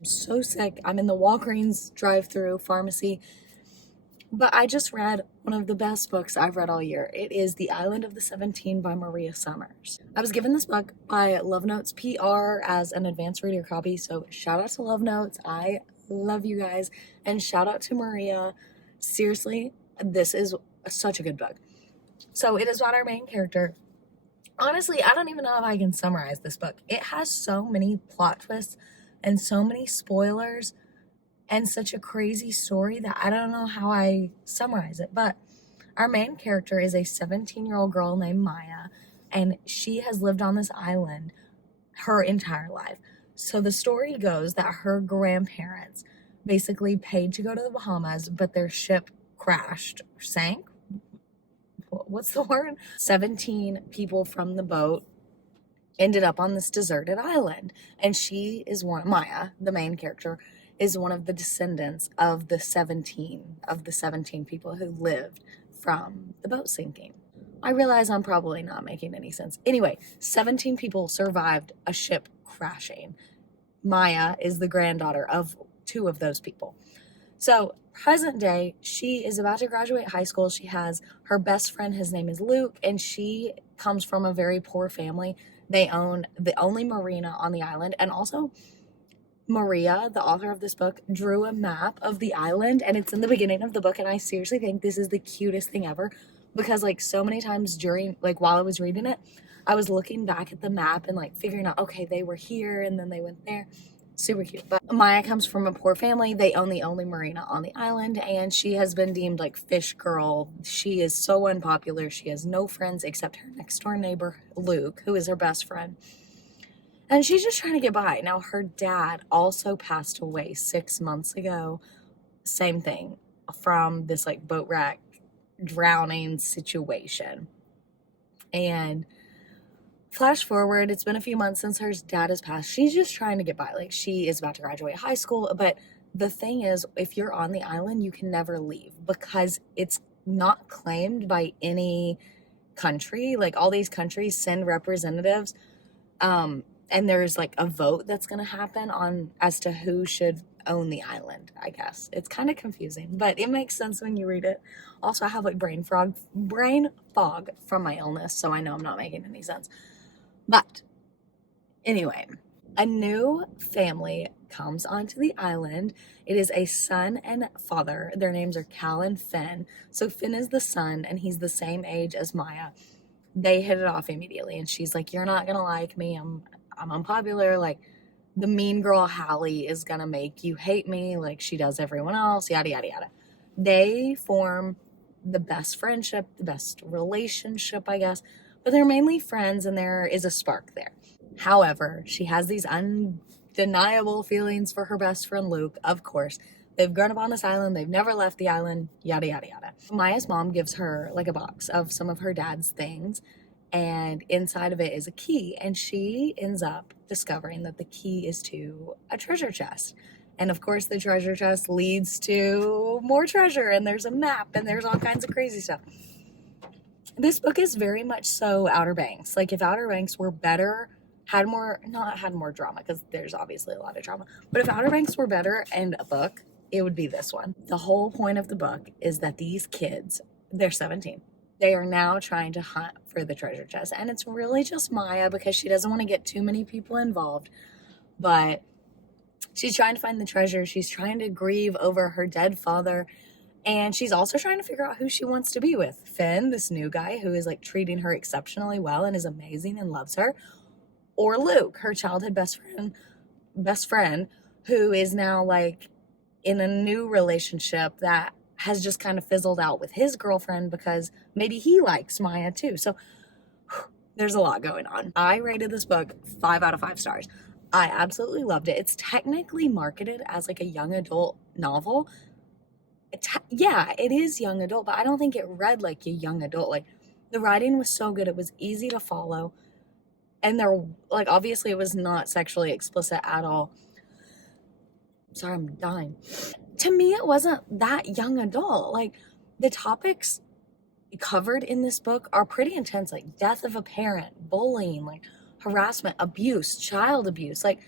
I'm so sick. I'm in the Walgreens drive-through pharmacy. But I just read one of the best books I've read all year. It is The Island of the 17 by Maria Summers. I was given this book by Love Notes PR as an advanced reader copy, so shout out to Love Notes. I love you guys. And shout out to Maria. Seriously, this is such a good book. So it is about our main character. Honestly, I don't even know if I can summarize this book. It has so many plot twists and so many spoilers and such a crazy story that I don't know how I summarize it. But our main character is a 17-year-old girl named Maya, and she has lived on this island her entire life. So the story goes that her grandparents basically paid to go to the Bahamas, but their ship crashed, sank. What's the word? 17 people from the boat ended up on this deserted island. And she is Maya, the main character, is one of the descendants of the 17 people who lived from the boat sinking. I realize I'm probably not making any sense. Anyway, 17 people survived a ship crashing. Maya is the granddaughter of 2 of those people. So, present day, she is about to graduate high school. She has her best friend, his name is Luke, and she comes from a very poor family. They own the only marina on the island, and also Maria, the author of this book, drew a map of the island, and it's in the beginning of the book, and I seriously think this is the cutest thing ever, because like so many times during, like while I was reading it, I was looking back at the map and like figuring out, okay, they were here and then they went there. Super cute. But Maya comes from a poor family. They own the only marina on the island, and she has been deemed like fish girl. She is so unpopular. She has no friends except her next door neighbor, Luke, who is her best friend. And she's just trying to get by. Now, her dad also passed away 6 months ago. Same thing, from this like boat wreck drowning situation. And flash forward, it's been a few months since her dad has passed. She's just trying to get by. Like, she is about to graduate high school. But the thing is, if you're on the island, you can never leave because it's not claimed by any country. Like, all these countries send representatives. And there's like a vote that's going to happen on as to who should own the island, I guess. It's kind of confusing, but it makes sense when you read it. Also, I have like brain fog from my illness, so I know I'm not making any sense. But anyway, a new family comes onto the island. It is a son and father. Their names are Cal and Finn. So Finn is the son, and he's the same age as Maya. They hit it off immediately, and she's like, "You're not gonna like me. I'm unpopular. Like, the mean girl Hallie is gonna make you hate me like she does everyone else, yada yada yada." They form the best friendship, the best relationship, I guess, but they're mainly friends, and there is a spark there. However, she has these undeniable feelings for her best friend Luke, of course. They've grown up on this island, they've never left the island, yada yada yada. Maya's mom gives her like a box of some of her dad's things, and inside of it is a key, and she ends up discovering that the key is to a treasure chest. And of course, the treasure chest leads to more treasure, and there's a map, and there's all kinds of crazy stuff. This book is very much so Outer Banks. Like, if Outer Banks were better, had more drama, because there's obviously a lot of drama, but if Outer Banks were better and a book, it would be this one. The whole point of the book is that these kids, they're 17. They are now trying to hunt for the treasure chest. And it's really just Maya because she doesn't want to get too many people involved. But she's trying to find the treasure. She's trying to grieve over her dead father. And she's also trying to figure out who she wants to be with. Finn, this new guy who is like treating her exceptionally well and is amazing and loves her. Or Luke, her childhood best friend, who is now like in a new relationship that has just kind of fizzled out with his girlfriend because maybe he likes Maya too. So there's a lot going on. I rated this book 5 out of 5 stars. I absolutely loved it. It's technically marketed as like a young adult novel. Yeah, it is young adult, but I don't think it read like a young adult. Like, the writing was so good. It was easy to follow. And there, like, obviously it was not sexually explicit at all. Sorry, I'm dying. To me, it wasn't that young adult. Like, the topics covered in this book are pretty intense, like death of a parent, bullying, like harassment, abuse, child abuse. Like,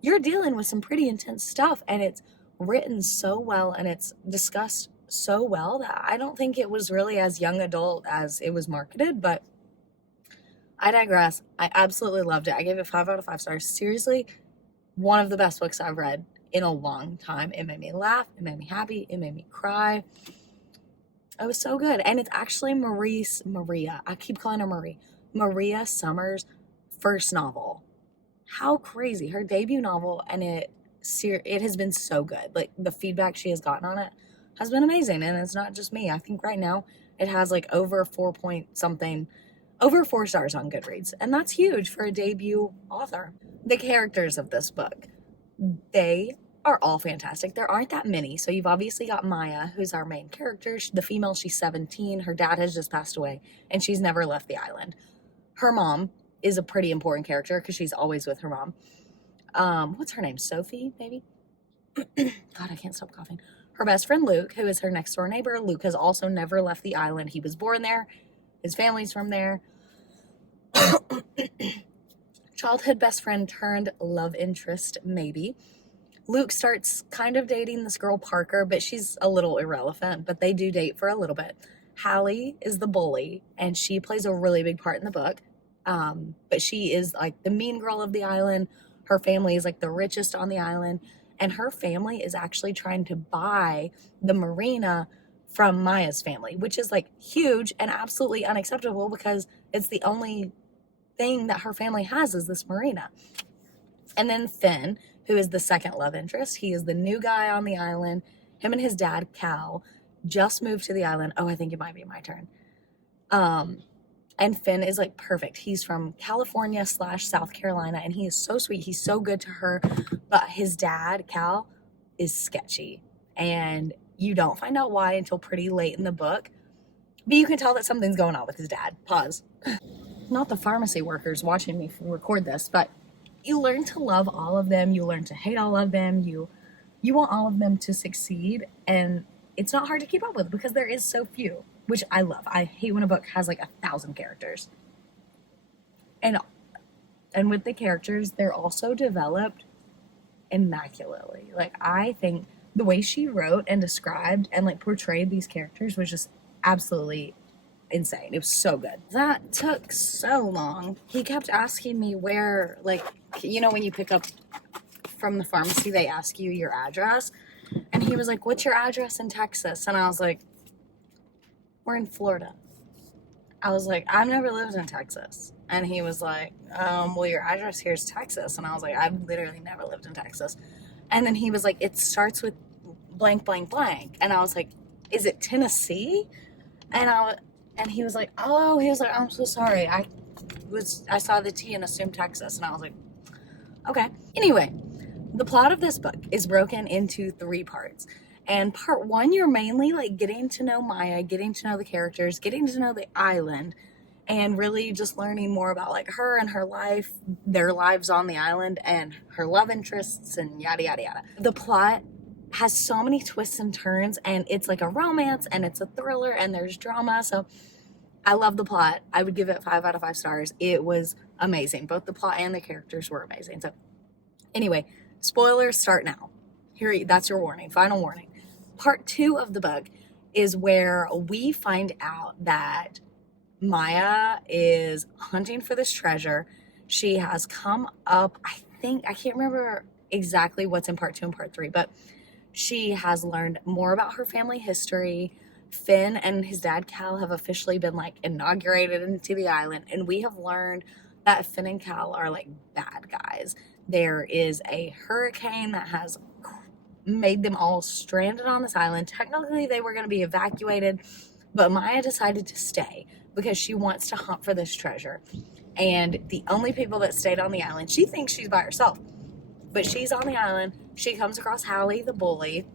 you're dealing with some pretty intense stuff, and it's written so well and it's discussed so well that I don't think it was really as young adult as it was marketed, but I digress. I absolutely loved it. I gave it 5 out of 5 stars. Seriously, one of the best books I've read in a long time. It made me laugh. It made me happy. It made me cry. It was so good. And it's actually Maria. I keep calling her Marie. Maria Summers' first novel. How crazy. Her debut novel, and it has been so good. Like, the feedback she has gotten on it has been amazing. And it's not just me. I think right now it has like over 4 stars on Goodreads. And that's huge for a debut author. The characters of this book, they are all fantastic. There aren't that many. So you've obviously got Maya, who's our main character. The female, she's 17. Her dad has just passed away, and she's never left the island. Her mom is a pretty important character because she's always with her mom. What's her name? Sophie, maybe? God, I can't stop coughing. Her best friend, Luke, who is her next door neighbor. Luke has also never left the island. He was born there. His family's from there. Childhood best friend turned love interest, maybe. Luke starts kind of dating this girl, Parker, but she's a little irrelevant, but they do date for a little bit. Hallie is the bully, and she plays a really big part in the book. But she is like the mean girl of the island. Her family is like the richest on the island, and her family is actually trying to buy the marina from Maya's family, which is like huge and absolutely unacceptable because it's the only thing that her family has is this marina. And then Finn, who is the second love interest, he is the new guy on the island. Him and his dad, Cal, just moved to the island. Oh, I think it might be my turn. And Finn is like perfect. He's from California / South Carolina, and he is so sweet. He's so good to her. But his dad, Cal, is sketchy. And you don't find out why until pretty late in the book. But you can tell that something's going on with his dad. Pause. Not the pharmacy workers watching me record this, but you learn to love all of them. You learn to hate all of them. You want all of them to succeed. And it's not hard to keep up with because there is so few, which I love. I hate when a book has like 1,000 characters. And with the characters, they're also developed immaculately. Like, I think the way she wrote and described and like portrayed these characters was just absolutely insane. It was so good. That took so long. He kept asking me where, like, you know, when you pick up from the pharmacy, they ask you your address. And he was like, what's your address in Texas? And I was like, we're in Florida. I was like, I've never lived in Texas. And he was like, well, your address here is Texas. And I was like, I've literally never lived in Texas. And then he was like, it starts with blank, blank, blank. And I was like, is it Tennessee? And he was like, I'm so sorry. I saw the T and assumed Texas. And I was like, okay. Anyway, the plot of this book is broken into 3 parts. And part 1, you're mainly like getting to know Maya, getting to know the characters, getting to know the island, and really just learning more about like her and her life, their lives on the island, and her love interests, and yada, yada, yada. The plot has so many twists and turns, and it's like a romance, and it's a thriller, and there's drama. So I love the plot. I would give it 5 out of 5 stars. It was amazing. Both the plot and the characters were amazing. So anyway, spoilers start now. That's your warning, final warning. Part 2 of the book is where we find out that Maya is hunting for this treasure. She has come up, I can't remember exactly what's in part 2 and part 3, but she has learned more about her family history. Finn and his dad, Cal, have officially been like inaugurated into the island, and we have learned that Finn and Cal are like bad guys. There is a hurricane that has made them all stranded on this island. Technically, they were going to be evacuated, but Maya decided to stay because she wants to hunt for this treasure. And the only people that stayed on the island, she thinks she's by herself, but she's on the island. She comes across Hallie, the bully,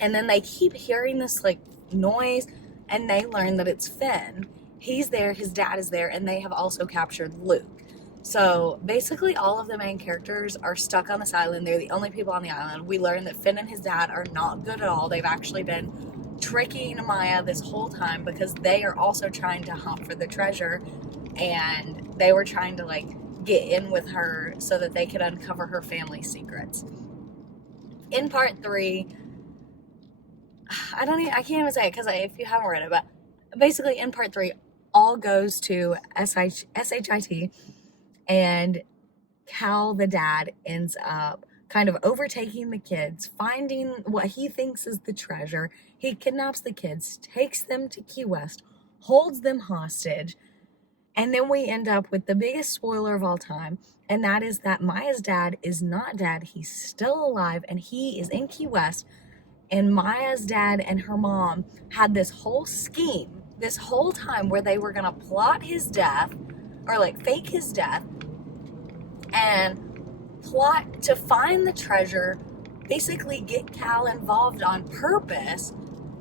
and then they keep hearing this like noise, and they learn that it's Finn. He's there, his dad is there, and they have also captured Luke. So basically all of the main characters are stuck on this island. They're the only people on the island. We learn that Finn and his dad are not good at all. They've actually been tricking Maya this whole time because they are also trying to hunt for the treasure, and they were trying to like get in with her so that they could uncover her family secrets. In part 3, I can't even say it because if you haven't read it, but basically in part 3, all goes to SHIT, and Cal, the dad, ends up kind of overtaking the kids, finding what he thinks is the treasure. He kidnaps the kids, takes them to Key West, holds them hostage, and then we end up with the biggest spoiler of all time, and that is that Maya's dad is not dead. He's still alive, and he is in Key West. And Maya's dad and her mom had this whole scheme this whole time where they were gonna plot his death, or like fake his death, and plot to find the treasure, basically get Cal involved on purpose.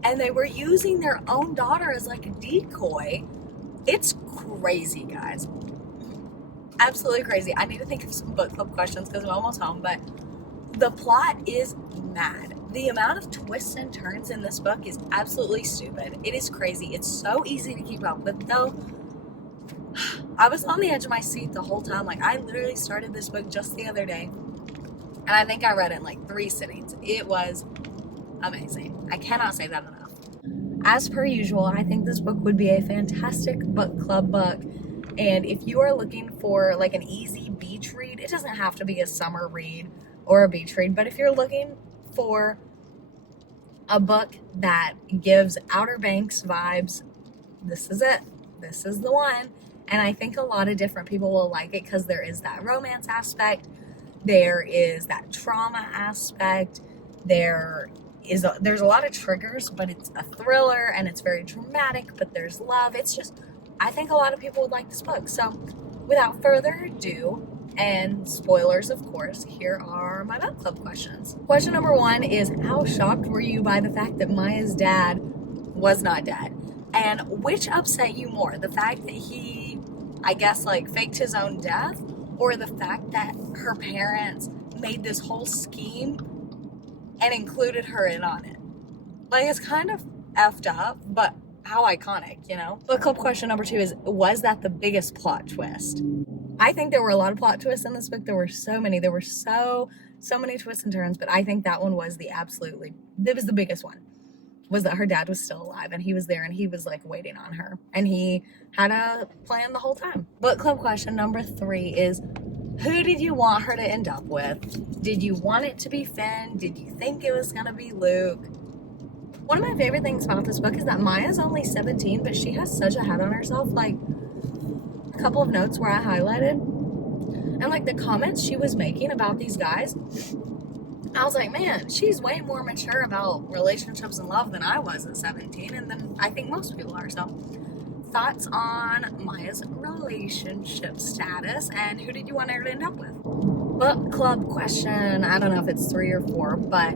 And they were using their own daughter as like a decoy. It's crazy, guys. Absolutely crazy. I need to think of some book club questions because I'm almost home, but the plot is mad. The amount of twists and turns in this book is absolutely stupid. It is crazy. It's so easy to keep up with, though. I was on the edge of my seat the whole time. Like, I literally started this book just the other day, and I think I read it in like 3 sittings. It was amazing. I cannot say that enough. As per usual, I think this book would be a fantastic book club book. And if you are looking for like an easy beach read, it doesn't have to be a summer read or a beach read, but if you're looking for a book that gives Outer Banks vibes, this is it. This is the one. And I think a lot of different people will like it because there is that romance aspect, there is that trauma aspect, there's a lot of triggers, but it's a thriller and it's very dramatic, but there's love. It's just, I think a lot of people would like this book. So without further ado, and spoilers of course, here are my book club questions. Question number 1 is, how shocked were you by the fact that Maya's dad was not dead? And which upset you more? The fact that he, I guess, like faked his own death, or the fact that her parents made this whole scheme and included her in on it? Like, it's kind of effed up, but how iconic, you know? Book club question number 2 is, was that the biggest plot twist? I think there were a lot of plot twists in this book. There were so many. There were so many twists and turns, but I think that one was it was the biggest one, was that her dad was still alive and he was there and he was like waiting on her and he had a plan the whole time. Book club question number 3 is, who did you want her to end up with? Did you want it to be Finn? Did you think it was gonna be Luke? One of my favorite things about this book is that Maya's only 17, but she has such a head on herself. Like, a couple of notes where I highlighted, and like the comments she was making about these guys, I was like, man, she's way more mature about relationships and love than I was at 17, and then I think most people are. So, thoughts on Maya's relationship status, and who did you want her to end up with? Book club question, I don't know if it's 3 or 4, but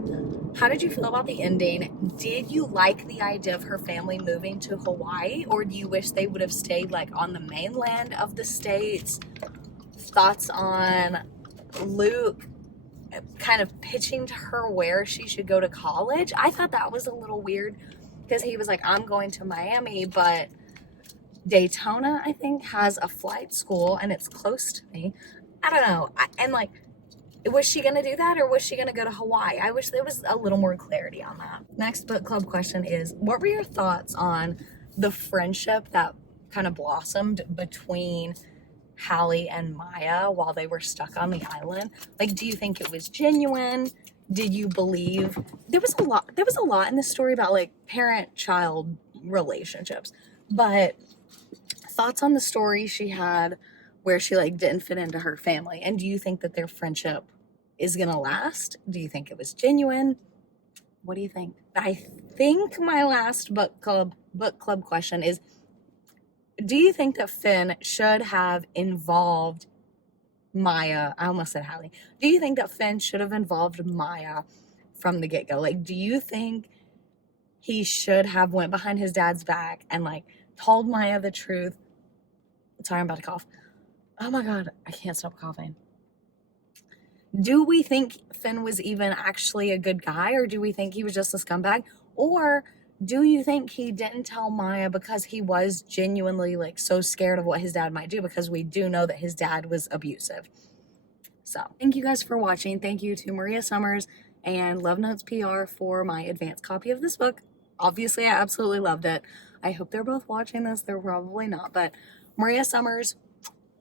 how did you feel about the ending? Did you like the idea of her family moving to Hawaii, or do you wish they would have stayed like on the mainland of the States? Thoughts on Luke kind of pitching to her where she should go to college? I thought that was a little weird because he was like, I'm going to Miami, but Daytona, I think, has a flight school and it's close to me. I don't know. And like, was she going to do that, or was she going to go to Hawaii? I wish there was a little more clarity on that. Next book club question is, what were your thoughts on the friendship that kind of blossomed between Hallie and Maya while they were stuck on the island? Like, do you think it was genuine? Did you believe there was a lot in this story about like parent-child relationships, but thoughts on the story she had where she like didn't fit into her family, and do you think that their friendship is gonna last? Do you think it was genuine? What do you think? I think my last book club question is, do you think that Finn should have involved Maya? I almost said Hallie. Do you think that Finn should have involved Maya from the get-go? Like, do you think he should have went behind his dad's back and like told Maya the truth? Sorry, I'm about to cough. Oh my God, I can't stop coughing. Do we think Finn was even actually a good guy, or do we think he was just a scumbag? Or Do you think he didn't tell Maya because he was genuinely like so scared of what his dad might do? Because we do know that his dad was abusive. So thank you guys for watching. Thank you to Maria Summers and Love Notes PR for my advanced copy of this book. Obviously, I absolutely loved it. I hope they're both watching this. They're probably not, but Maria Summers,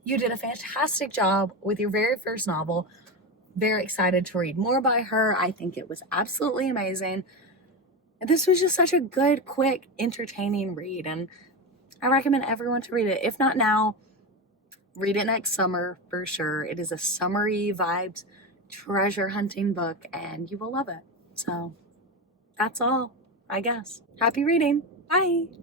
you did a fantastic job with your very first novel. Very excited to read more by her. I think it was absolutely amazing. And this was just such a good, quick, entertaining read, and I recommend everyone to read it. If not now, read it next summer for sure. It is a summery vibes treasure hunting book, and you will love it. So that's all, I guess. Happy reading. Bye.